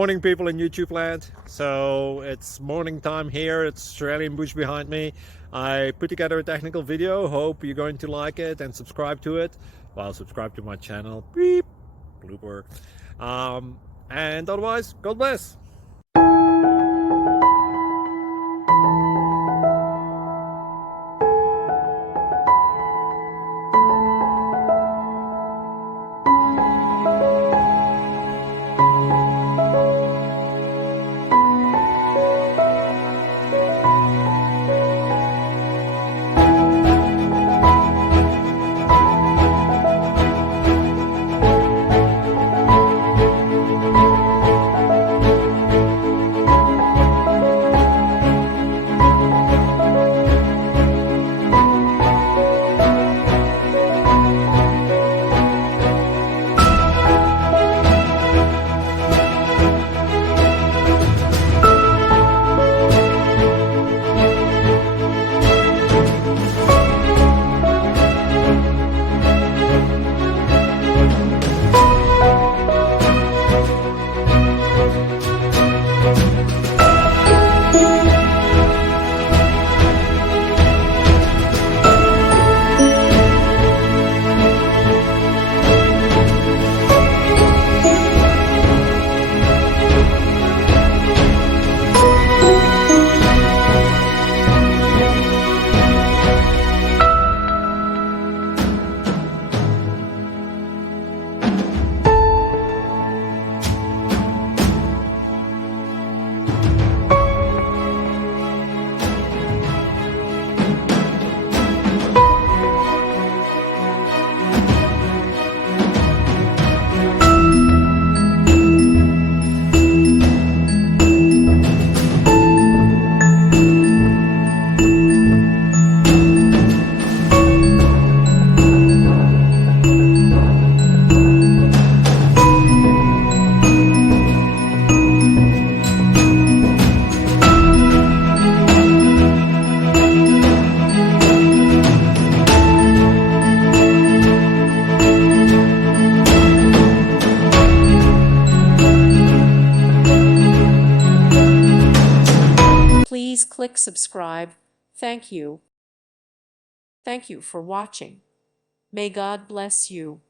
Morning people in YouTube land. So it's morning time here. It's Australian bush behind me. I put together a technical video. Hope you're going to like it and subscribe to it. Well, subscribe to my channel. Beep. Blooper. And otherwise, God bless. Please click subscribe. Thank you. Thank you for watching. May God bless you.